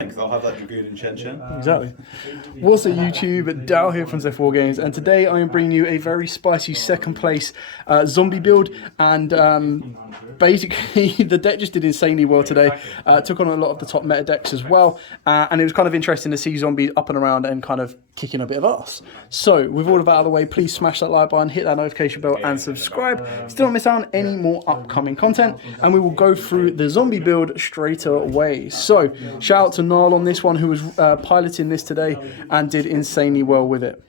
Because I'll have that Dragoon and Chen Chen. Exactly. What's up YouTube, Dal here from Z4 Games, and today I am bringing you a very spicy second place zombie build, and basically the deck just did insanely well today. Took on a lot of the top meta decks as well, and it was kind of interesting to see zombies up and around and kind of kicking a bit of ass. So with all of that out of the way, please smash that like button, hit that notification bell and subscribe so don't miss out on any more upcoming content, and we will go through the zombie build straight away. So shout out to Niall on this one, who was piloting this today and did insanely well with it.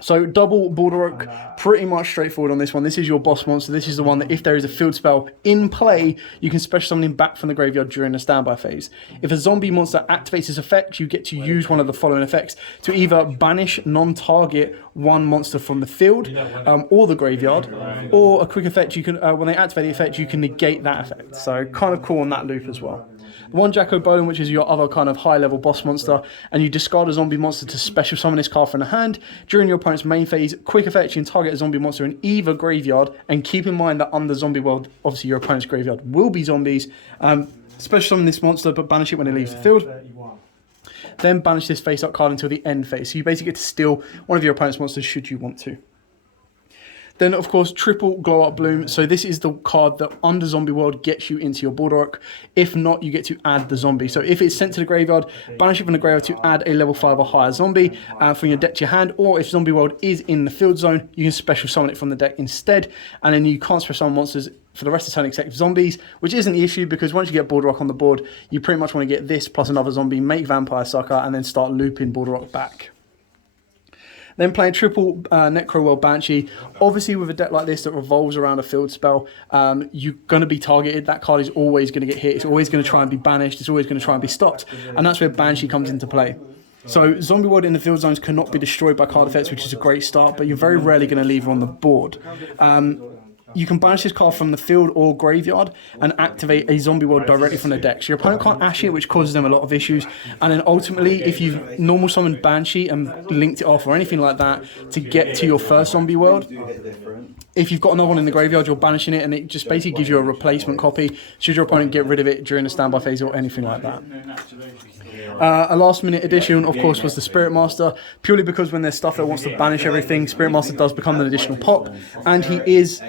So double border oak, pretty much straightforward on this one. This is your boss monster. This is the one that if there is a field spell in play, you can special summon him back from the graveyard during the standby phase. If a zombie monster activates this effect, you get to use one of the following effects to either banish non-target one monster from the field or the graveyard, or a quick effect, you can when they activate the effect, you can negate that effect. So kind of cool on that loop as well. One Jacko Bolin, which is your other kind of high-level boss monster, and you discard a zombie monster to special summon this card from the hand. During your opponent's main phase, quick effect, you can target a zombie monster in either graveyard, and keep in mind that under Zombie World, obviously your opponent's graveyard will be zombies. Special summon this monster, but banish it when it leaves the field. Then banish this face-up card until the end phase, so you basically get to steal one of your opponent's monsters should you want to. Then, of course, triple Glow Up Bloom. So this is the card that under Zombie World gets you into your border arc. If not, you get to add the zombie. So if it's sent to the graveyard, banish it from the graveyard to add a level 5 or higher zombie from your deck to your hand. Or if Zombie World is in the field zone, you can special summon it from the deck instead. And then you can't special summon monsters for the rest of the turn except zombies, which isn't the issue because once you get border rock on the board, you pretty much want to get this plus another zombie, make Vampire Sucker, and then start looping border rock back. Then playing triple Necro World Banshee. Obviously, with a deck like this that revolves around a field spell, you're going to be targeted. That card is always going to get hit. It's always going to try and be banished. It's always going to try and be stopped. And that's where Banshee comes into play. So Zombie World in the field zones cannot be destroyed by card effects, which is a great start, but you're very rarely going to leave her on the board. You can banish this card from the field or graveyard and activate a Zombie World directly from the deck. So your opponent can't ash it, which causes them a lot of issues. And then ultimately, if you've normal summoned Banshee and linked it off or anything like that to get to your first Zombie World, if you've got another one in the graveyard, you're banishing it, and it just basically gives you a replacement copy should your opponent get rid of it during the standby phase or anything like that. A last minute addition, of course, was the Spirit Master, purely because when there's stuff that wants to banish everything, Spirit Master does become an additional pop, and he is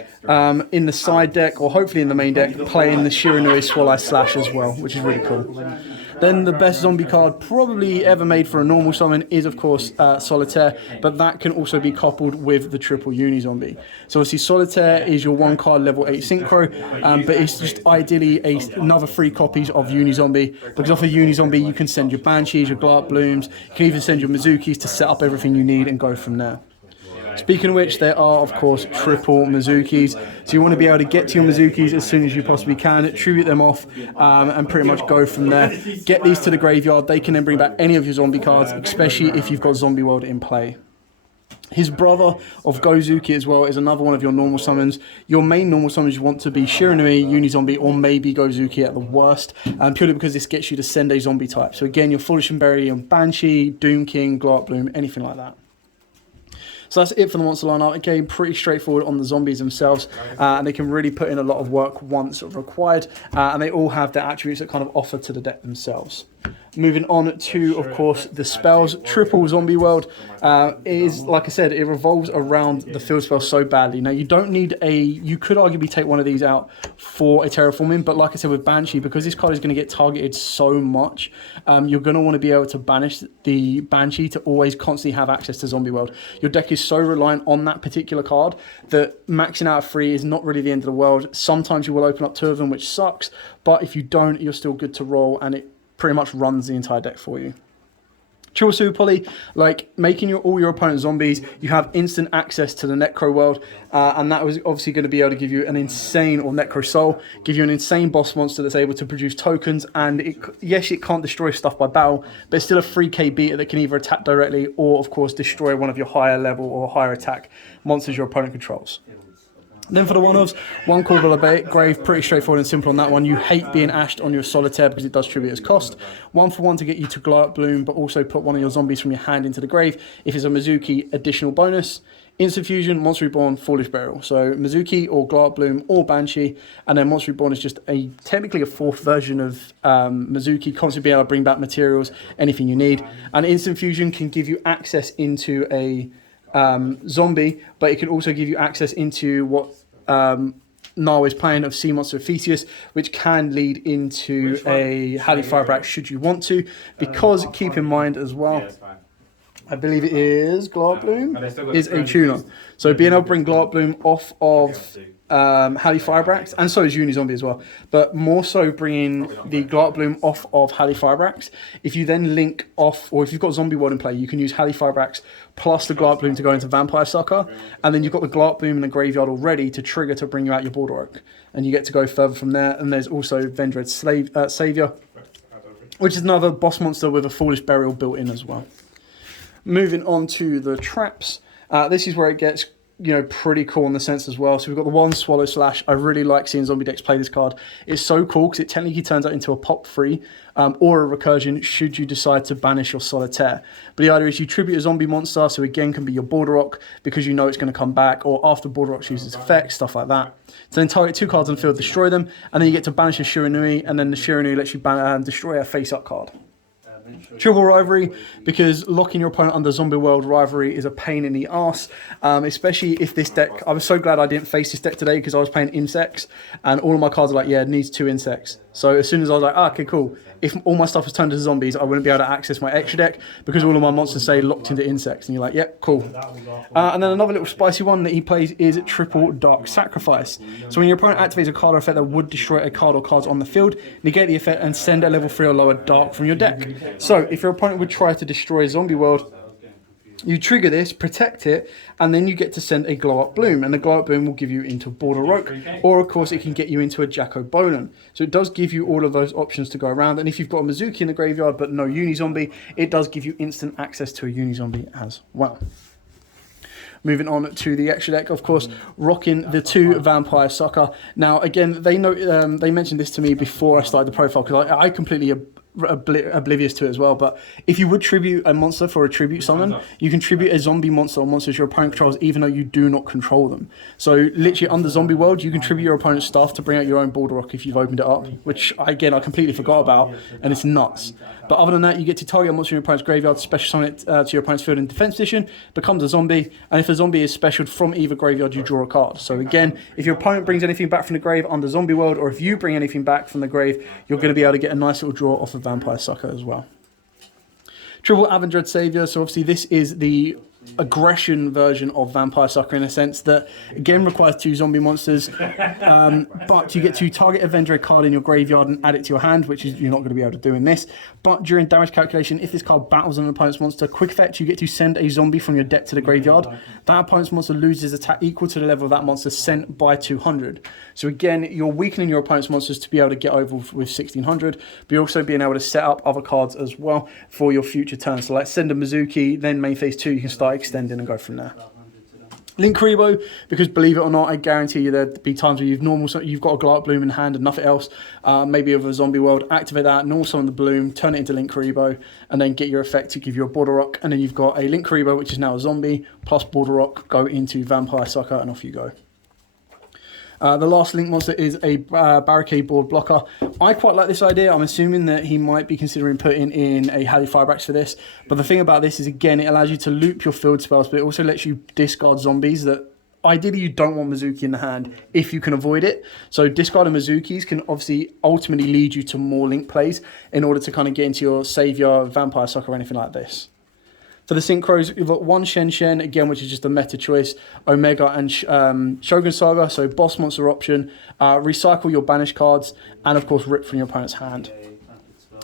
in the side deck, or hopefully in the main deck, playing the Shiranui Swallow Slash as well, which is really cool. Then the best zombie card probably ever made for a normal summon is, of course, Solitaire, but that can also be coupled with the triple Uni Zombie. So obviously Solitaire is your one card level 8 synchro, but it's just ideally another 3 copies of Uni Zombie, because off of Uni Zombie you can send your Banshees, your Glart Blooms, you can even send your Mizukis to set up everything you need and go from there. Speaking of which, there are, of course, triple Mizukis. So you want to be able to get to your Mizukis as soon as you possibly can, tribute them off, and pretty much go from there. Get these to the graveyard. They can then bring back any of your zombie cards, especially if you've got Zombie World in play. His brother of Gozuki as well is another one of your normal summons. Your main normal summons you want to be Shiranui, Uni-Zombie, or maybe Gozuki at the worst, purely because this gets you to send a zombie type. So again, your Foolish and Berry, your Banshee, Doom King, Glart Bloom, anything like that. So that's it for the monster lineup. Again, pretty straightforward on the zombies themselves, and they can really put in a lot of work once required, and they all have their attributes that kind of offer to the deck themselves. Moving on to, of course, the spells. Triple Zombie World is, like I said, it revolves around the field spell so badly. Now, you don't need you could arguably take one of these out for a terraforming, but like I said with Banshee, because this card is going to get targeted so much, you're going to want to be able to banish the Banshee to always constantly have access to Zombie World. Your deck is so reliant on that particular card that maxing out a 3 is not really the end of the world. Sometimes you will open up 2 of them, which sucks, but if you don't, you're still good to roll, and it pretty much runs the entire deck for you. Triple Super Poly, like making all your opponent's zombies, you have instant access to the Necro World, and that was obviously going to be able to give you an insane, or Necro Soul, give you an insane boss monster that's able to produce tokens, and yes, it can't destroy stuff by battle, but it's still a 3k beater that can either attack directly or, of course, destroy one of your higher level or higher attack monsters your opponent controls. Then for the one-offs, one called a grave, pretty straightforward and simple on that one. You hate being ashed on your solitaire because it does tribute as cost. 1 for 1 to get you to glow up bloom, but also put one of your zombies from your hand into the grave. If it's a Mizuki, additional bonus. Instant fusion, Monster Reborn, Foolish Burial. So Mizuki or glow up bloom or Banshee, and then Monster Reborn is just technically a 4th version of Mizuki, constantly being able to bring back materials, anything you need. And instant fusion can give you access into a zombie, but it can also give you access into what Nar is playing of Sea Monster Theseus, which can lead into a Halley Firebrax should you want to, because keep in mind as well, I believe it is Glow Up Bloom, is a tuner. So being able to bring Glow Up Bloom off of Halley Firebrax, and so is Unizombie as well, but more so bringing the Glow Up Bloom off of Halley Firebrax. If you then link off, or if you've got Zombie World in play, you can use Halley Firebrax plus the Glow Up Bloom to go into Vampire Sucker, and then you've got the Glow Up Bloom in the graveyard already to trigger to bring you out your Border Oak, and you get to go further from there. And there's also Vendred's Savior, which is another boss monster with a Foolish Burial built in as well. Moving on to the traps, this is where it gets pretty cool in the sense as well. So we've got the one Swallow Slash. I really like seeing zombie decks play this card. It's so cool because it technically turns out into a pop 3 or a recursion should you decide to banish your Solitaire. But the idea is you tribute a zombie monster, so again can be your Border Rock because you know it's going to come back, or after Border Rock uses effects, stuff like that. So then target 2 cards on the field, destroy them, and then you get to banish a Shiranui, and then the Shiranui lets you destroy a face-up card. Triple Rivalry, because locking your opponent under Zombie World Rivalry is a pain in the arse, especially if this deck, I was so glad I didn't face this deck today because I was playing insects and all of my cards are like, yeah, it needs 2 insects. So as soon as I was like, okay, cool, if all my stuff was turned to zombies, I wouldn't be able to access my extra deck because all of my monsters say locked into insects, and you're like, yep, cool. And then another little spicy one that he plays is Triple Dark Sacrifice. So when your opponent activates a card or effect that would destroy a card or cards on the field, negate the effect and send a level 3 or lower Dark from your deck. So if your opponent would try to destroy Zombie World, you trigger this, protect it, and then you get to send a Glow Up Bloom, and the Glow Up Bloom will give you into Border Rock, or of course it can get you into a Jacko Bolan. So it does give you all of those options to go around, and if you've got a Mizuki in the graveyard but no Unizombie, it does give you instant access to a Unizombie as well. Moving on to the extra deck, of course, rocking the 2 Vampire Sucker. Now, again, they mentioned this to me before I started the profile, because I completely oblivious to it as well, but if you would tribute a monster for a tribute summon, you can tribute a zombie monster or monsters your opponent controls even though you do not control them. So literally under Zombie World, you can tribute your opponent's stuff to bring out your own Border Rock if you've opened it up, which again I completely forgot about, and it's nuts. But other than that, you get to target a monster in your opponent's graveyard, special summon it to your opponent's field in defense position, becomes a zombie, and if a zombie is specialed from either graveyard, you draw a card. So again, if your opponent brings anything back from the grave under Zombie World, or if you bring anything back from the grave, you're going to be able to get a nice little draw off of Vampire Sucker as well. Triple Avendred Savior, so obviously this is the aggression version of Vampire Sucker in a sense that again requires 2 zombie monsters, but you get to target a Avendred card in your graveyard and add it to your hand, which is you're not going to be able to do in this. But during damage calculation, if this card battles an opponent's monster, quick effect, you get to send a zombie from your deck to the graveyard. That opponent's monster loses attack equal to the level of that monster sent by 200. So again, you're weakening your opponent's monsters to be able to get over with 1600, but you're also being able to set up other cards as well for your future turns. So like send a Mizuki, then main phase 2, you can start extending and go from there. Link Rebo, because believe it or not, I guarantee you there'd be times where you've got a Glow Up Bloom in hand and nothing else, maybe of a Zombie World, activate that, normal summon the Bloom, turn it into Link Rebo, and then get your effect to give you a Border Rock, and then you've got a Link Rebo, which is now a zombie, plus Border Rock, go into Vampire Sucker, and off you go. The last Link monster is a Barricade Board Blocker. I quite like this idea. I'm assuming that he might be considering putting in a Halley Firebrax for this. But the thing about this is, again, it allows you to loop your field spells, but it also lets you discard zombies that ideally you don't want Mizuki in the hand if you can avoid it. So discarding Mizukis can obviously ultimately lead you to more Link plays in order to kind of get into your Savior, Vampire Sucker, or anything like this. For the Synchros, we've got one Shen Shen, again, which is just a meta choice, Omega and Shogun Saga, so boss monster option, recycle your banished cards, and of course rip from your opponent's hand.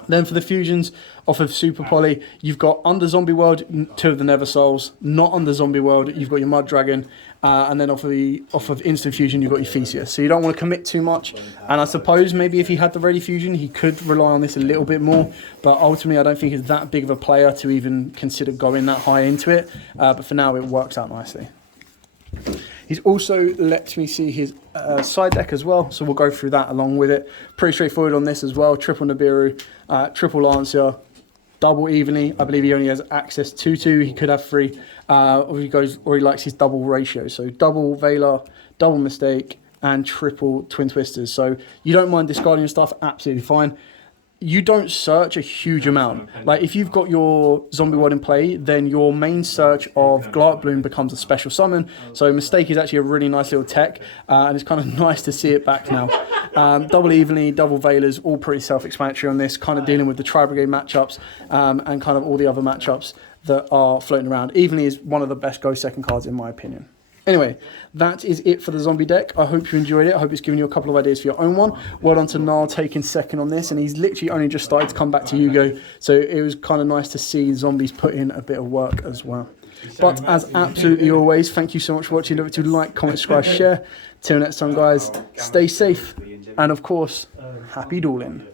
Then for the fusions, off of Super Poly, you've got under Zombie World, 2 of the Nether Souls. Not under Zombie World, you've got your Mud Dragon. And then off of Instant Fusion, you've got your Theseus. So you don't want to commit too much. And I suppose maybe if he had the Ready Fusion, he could rely on this a little bit more. But ultimately, I don't think he's that big of a player to even consider going that high into it. But for now, it works out nicely. He's also let me see his side deck as well, so we'll go through that along with it. Pretty straightforward on this as well. Triple Nibiru, triple Lancia, double Evenly. I believe he only has access to 2. He could have 3, or he likes his double ratio. So double Veiler, double Mistake, and triple Twin Twisters. So you don't mind discarding your stuff, absolutely fine. You don't search a huge amount. Like if you've got your Zombie World in play, then your main search of Glark Bloom becomes a special summon. So Mistake is actually a really nice little tech, and it's kind of nice to see it back now. Double Evenly, double Veilers, all pretty self-explanatory on this, kind of dealing with the Tri-Brigade matchups, and kind of all the other matchups that are floating around. Evenly is one of the best go second cards in my opinion. Anyway, that is it for the zombie deck. I hope you enjoyed it. I hope it's given you a couple of ideas for your own one. Well done to Niall taking second on this, and he's literally only just started to come back to Yugioh, so it was kind of nice to see zombies put in a bit of work as well. But as absolutely always, thank you so much for watching. Don't forget to like, comment, subscribe, share. Till next time, guys, stay safe, and of course, happy dueling.